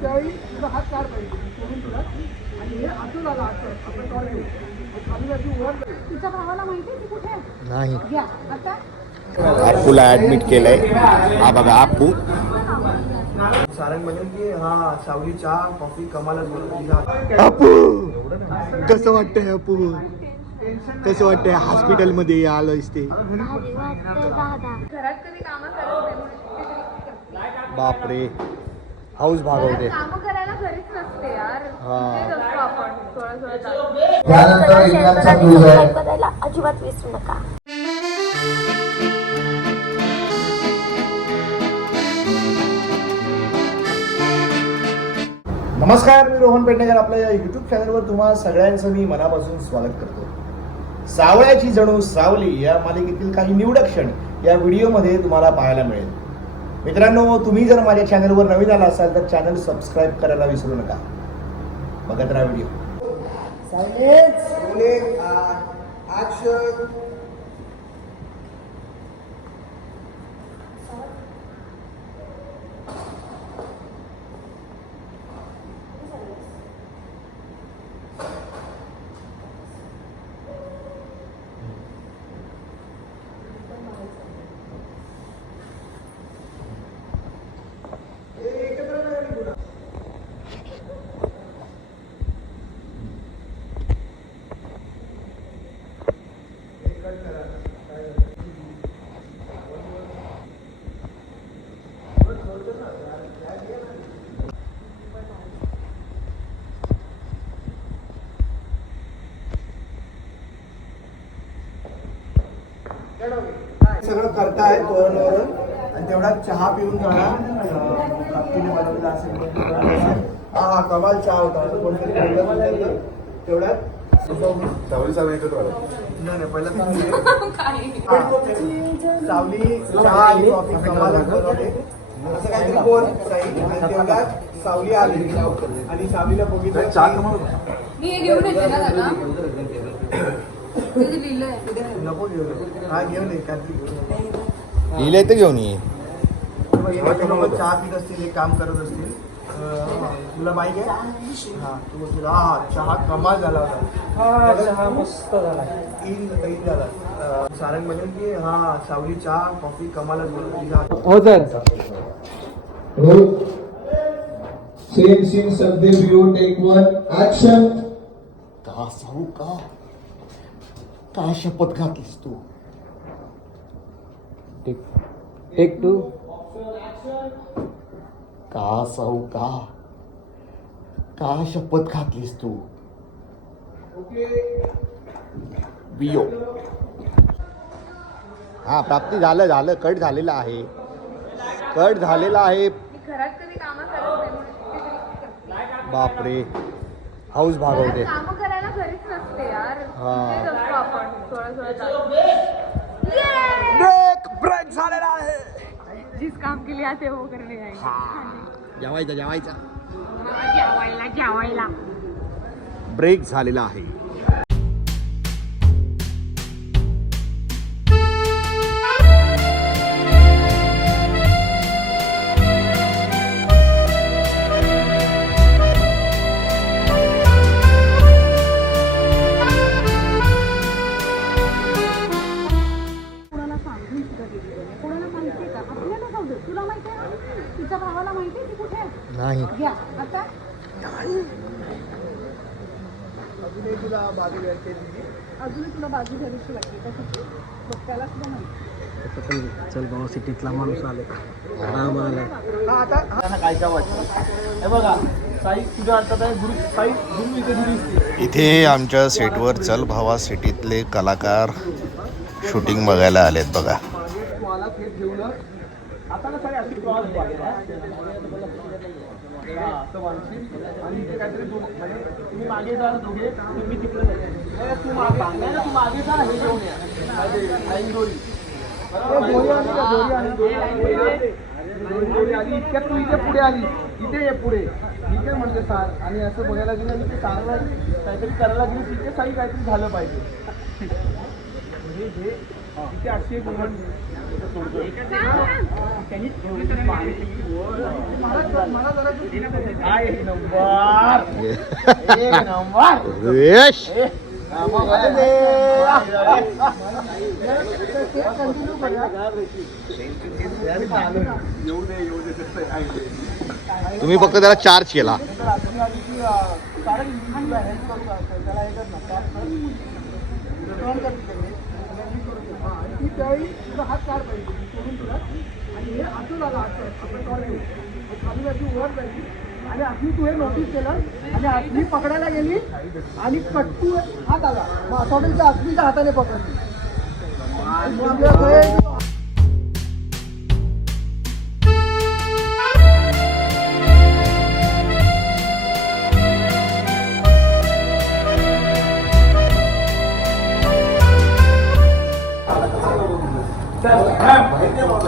त्यावेळी तुझा हात काढ पाहिजे. सोडून तुला. आणि हे असं झालं असं. आपण टॉर घेऊ खाली अशी वर जाईल. तिच्या भावाला माहिती ती कुठे आहे? नाही. घ्या. आता? अप्पूला ऍडमिट केलंय. हा बघा अप्पू सारंग म्हणेल की हा सावली चहा कॉफी कमालच बोलतो हात- अप्पू कसं वाटतंय अप्पू कसं वाटतंय हॉस्पिटलमध्ये आलोयस ते? भारी वाटतंय दादा. घरात कधी कामं करत नाही बापरे. हाऊस भागवते. कामं करायला घरीच नसते यार. हा. इथेच असतो आपण थोडं थोडं जातो त्यानंतर इंग्लंडचा क्रूज आहे बघायला अजिबात विसरू नका. नमस्कार मी रोहन पेडणेकर आपल्या या युट्यूब चॅनलवर तुम्हा सगळ्यांचं मी मनापासून स्वागत करतो. सावळ्याची जणू सावली या मालिकेतील काही निवडक क्षण या व्हिडिओमध्ये तुम्हाला पाहायला मिळेल. मित्रांनो तुम्ही जर माझ्या चॅनलवर नवीन आला असाल तर चॅनल सबस्क्राईब करायला विसरू नका. बघत राहा व्हिडिओ सगळं करताय तोरण आणि तेवढा चहा पिऊन जाणार. अं, भक्तीने बनवलेला असेल तर. हा हा कमाल चहा होता. असं कोणतरी बोललं तेवढ्यात नाही नाही पहिला सावली चहा आणि कॉफी कमाल बनवले असं काहीतरी बोल साई. आणि तेवढ्यात सावली आली. आणि सावलीला बघितलं की- मी हे घेऊन येते ना दादा. तिथे लिहिलंय. नको घेऊन हा घेऊन ये काहीतरी घेऊन ये. लिहिलंय तर घेऊन ये. चहा पित असतील एक काम करत असतील तुला माहिती आहे? हा तू हा हा चहा कमाल झाला होता. चहा मस्त झाला. झाला. सारंग म्हणेल की हा सावली चहा कॉफी कमालच बोलतो तिचा हात- सेम सीन सध्या व्ह्यू टेक वन ऍक्शन का सांगू का? काय शपथ घातलीस तू? टेक टू का साऊ का? का शपथ घातलीस तू? बियो हा प्राप्ती झालं झालं. कट झालेलं आहे. कट झालेलं आहे. बापरे. हाऊस भागवते. घरात कामं करायला घरीच नसते यार. हा. झालेला आहे जिस काम के लिए आते हो करने जाएंगे जेवायचा जेवायचा जेवायला जेवायला ब्रेक झालेला आहे बघा साई तुझ्या हातात आहे गुरु साई गुरु इथे गुरु दिसते इथे आमच्या सेटवर चल भावा सिटीतले कलाकार शूटिंग बघायला आलेत बघा. आता ना असं बांधशील आणि इथे काहीतरी दो- म्हणजे तुम्ही मागे जा दोघे तुम्ही तिकडे तू मागे नाही, नाही, तू मागे जा हे घेऊन या. काहीतरी ऐन दोरी बरोबर? दोरी आली. इतक्यात तू इथे पुढे आली. इथे ये पुढे. मी काय म्हणते सार. आणि असं बघायला गेलं आणि ते सारला काहीतरी करायला गेली तिथे साई काहीतरी झालं पाहिजे. म्हणजे हे किती आठशे एक उरण सोडतोय. मला मला जरा तू काय एक नंबर एक नंबर यश कंटिन्यू करूया तुम्ही फक्त त्याला चार्ज केला ती त्यावेळी तुझा हात काढ पाहिजे. सोडून तुला आणि हे असं झालं असं आपण टॉर घेऊ. खाली अशी वर जायची आणि असली तू हे नोटीस केलं. आणि असली पकडायला गेली. आणि कट्टू हात आला. मग ऑटोमॅटिक असलीच्या हाताने पकडली.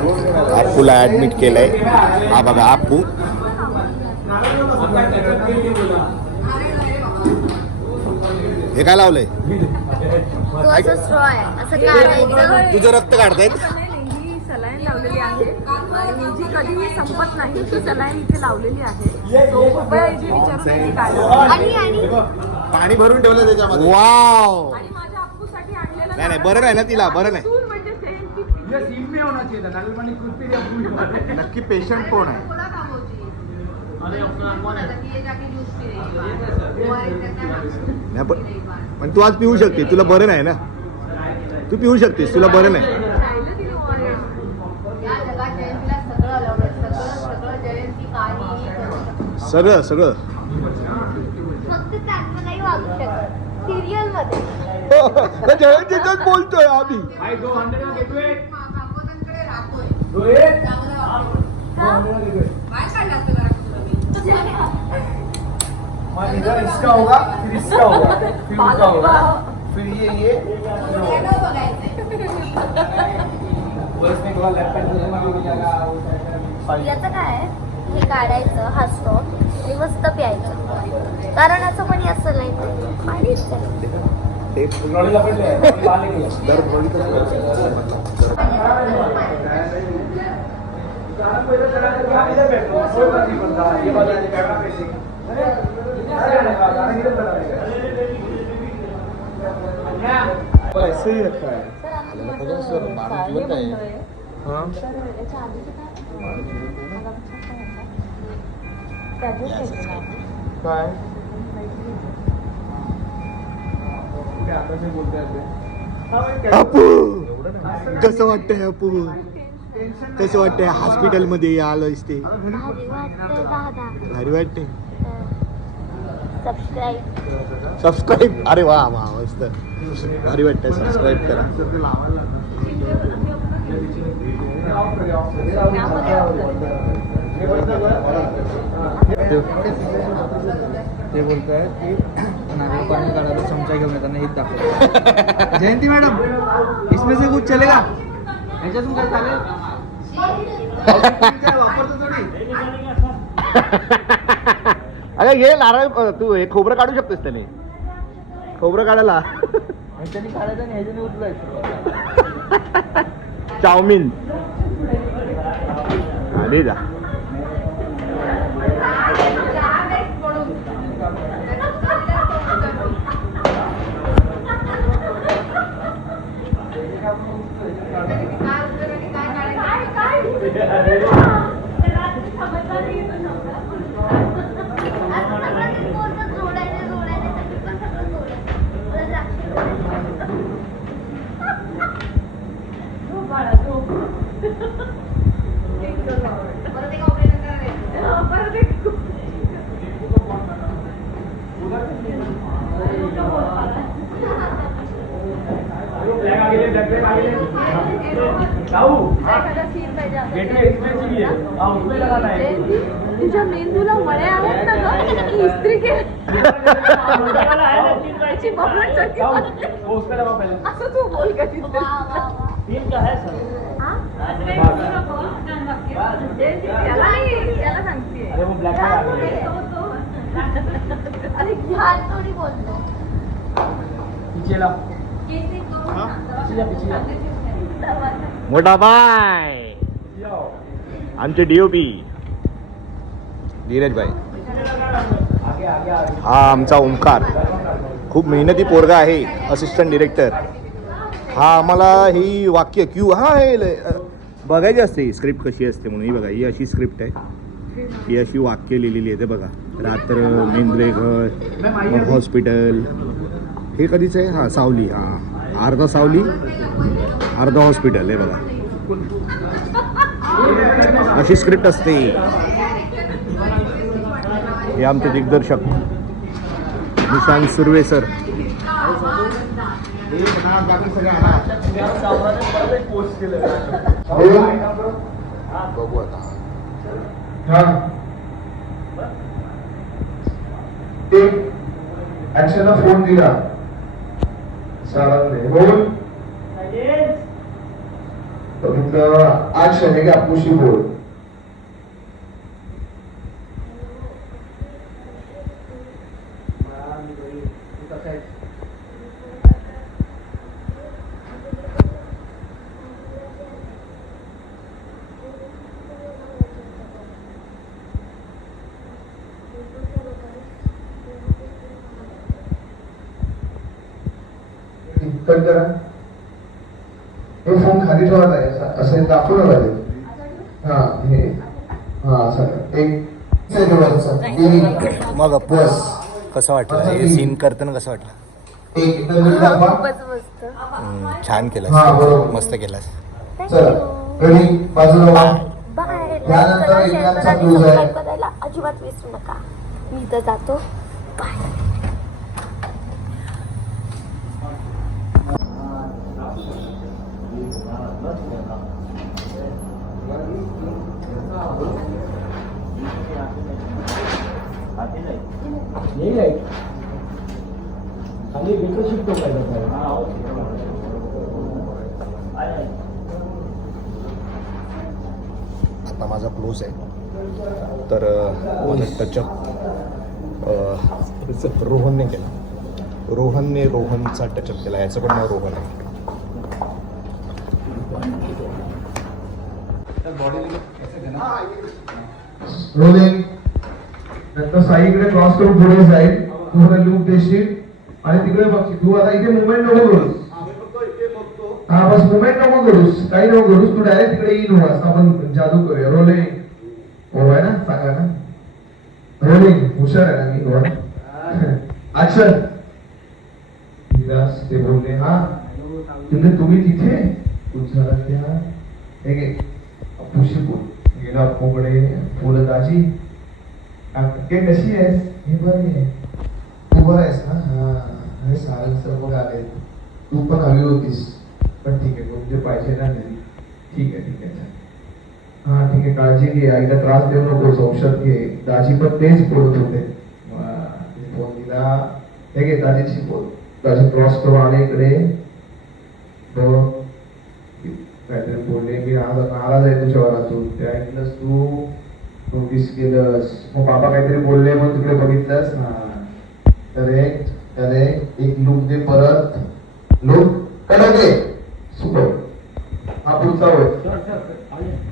आपूला ऍडमिट केलंय. हा बघा आपू. हे काय लावलंय? आहे. तुझं रक्त काढतायत ही सलाईन लावलेली आहे. आणि जी कधीही संपत नाही ती सलाईन इथे लावलेली आहे. तो कृपया इथे विचारून घ्यायची काढा. आणि आणि? पाणी भरून ठेवलं त्याच्यामध्ये. वाव आणि माझ्या अप्पूसाठी आणलेलं नाही, नाही, बरं नाही ना तिला, बरं नाही. ये सीन में होना चाहिए था नल पानी खुद पे या पूरी बात नक्की पेशंट कोण आहे नाही पण पण तू आज पिऊ शकते तुला बरं नाही ना? तू पिऊ शकतेस तुला बरं नाही सगळं सगळं जयंतीच बोलतोय आम्ही भाई दो हंड्रेड का गेटवे काकोदांकडे राहतोय दो एक हाँ, इधर इसका होगा फिर इसका होगा फिर उसका होगा फिर ये ये याचं काय हे काढायचं हा स्टॉक आणि मस्त प्यायचं कारण असं पण असं नाही पाणीच पैसे ले ही रखा है सर आम्ही काय? नाही काय अपू कसं वाटतंय अपू कसं वाटतंय हॉस्पिटलमध्ये आलोयस ते. भारी वाटतं दादा. भारी वाटते सबस्क्राईब सबस्क्राईब अरे वा वा मस्त. भारी वाटतंय सबस्क्राईब करा. ते बोलत आहे की नारळ पाणी काढायला चमचा घेऊन येताना हेच दाखव जयंती मॅडम इसमें से कुछ चलेगा? ह्याच्यातून काय चालेल? अरे हे नारळ तू हे खोबरं काढू शकतोस त्याने. खोबरं काढायला. ह्याच्यानी काढायचं आणि चाऊमिन आली जा. Gracias. इस्त्री केली असं तू बोल अरे थोडी बोलतो मोठा बाय आमचे डीओपी धीरज भाई हा आमचा ओंकार. खूप मेहनती पोरगा आहे असिस्टंट डिरेक्टर हा आम्हाला ही वाक्य क्यू हा हे बघायची असते स्क्रिप्ट कशी असते म्हणून. ही बघा ही अशी स्क्रिप्ट आहे. ही अशी वाक्य लिहिलेली आहे ते बघा. रात्र मेंद्रे घर मग हॉस्पिटल हे कधीच आहे? हां सावली. हां. अर्धा सावली अर्धा हॉस्पिटल आहे बघा. अशी स्क्रिप्ट असते. हे आमचे दिग्दर्शक. निशांत सुर्वे सर. बघू आता. हा फोन दिला. सरांनी बोल. बघितलं आज आहे आपुशी बोल. कट करा. हे फोन खाली ठेवा नाही असं- दाखवलं पाहिजे हा हे. हा असं. एक मग बस. कसं वाटलं? हे सीन करताना कसं वाटलं? छान केलं. हा. मस्त त्यानंतर आहे. करायला अजिबात विसरू नका. मी इथं जातो. बाय. आहे. खाली आता माझा क्लोज आहे. तर टचअप रोहनने केला. रोहनने रोहनचा टचअप केला. याचं पण नाव रोहन आहे. रोलिंग नंतर साईकडे क्रॉस करून पुढे जाईल. तू मला लूक देशील. आणि तिकडे बघशील तू आता इथे मुवमेंट नको करूस. हा बस मुवमेंट नको करूस. काही नको करूस. तू डायरेक्ट तिकडे येईन होस आपण जादू करूया. रोलिंग हो आहे ना? सांगा ना? रोलिंग हुशार आहे ना मी? रोहन अक्षर. विलास ते बोलले हा. तुझे तुम्ही तिथे? तू त्या हे घे. पुशी गेला कोकडे फुलदाजी. ते कशी आहेस हे बरी आहे तू बरं आहेस ना हा अरे सारंग सर मग आले तू पण हवी होतीस पण ठीक आहे तुमचे पाहिजे ना घरी ठीक आहे ठीक आहे हा ठीक आहे काळजी घे आईला त्रास देऊ नकोस औषध घे दाजी पण तेच बोलत होते फोन दिला हे घे दाजीशी बोल दाजी क्रॉस करून आले इकडे काहीतरी बोलले मी आज नाराज आहे तुझ्यावर अजून ते ऐकलंस तू नोटीस केलंस मग बाबा काहीतरी बोलले मग तिकडे बघितलंस? ना तर अरे एक लुक दे परत. लुक कडक दे सुपर हा पुढचा होय.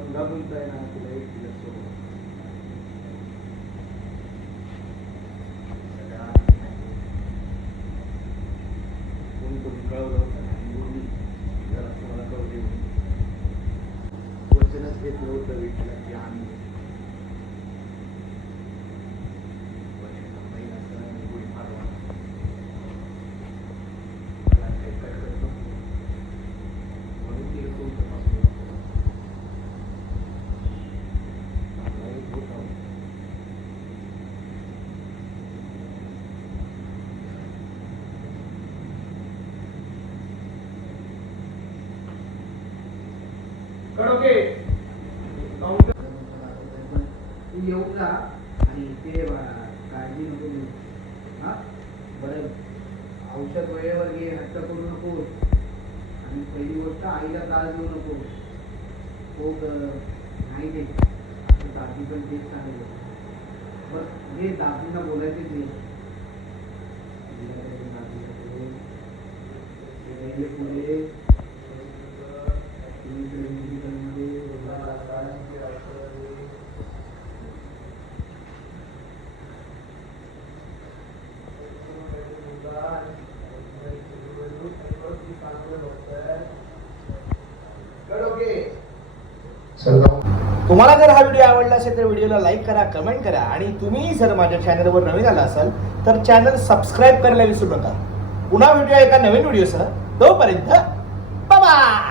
वचनच येऊन जा आणि ते काळजी नको घेऊ. हा? बरं. औषध वेळेवर घे हट्ट करू नको. आणि पहिली गोष्ट आईला त्रास देऊ नको. हो नाही दे दादी पण तेच सांगितलं बरं हे दादीला बोलायचे ते. पुढे. तुम्हाला जर हा व्हिडिओ आवडला असेल तर व्हिडिओला लाईक करा कमेंट करा. आणि तुम्ही जर माझ्या चॅनलवर नवीन आला असाल तर चॅनल सबस्क्राईब करायला विसरू नका. पुन्हा व्हिडिओ एका नवीन व्हिडिओसह तोपर्यंत बाय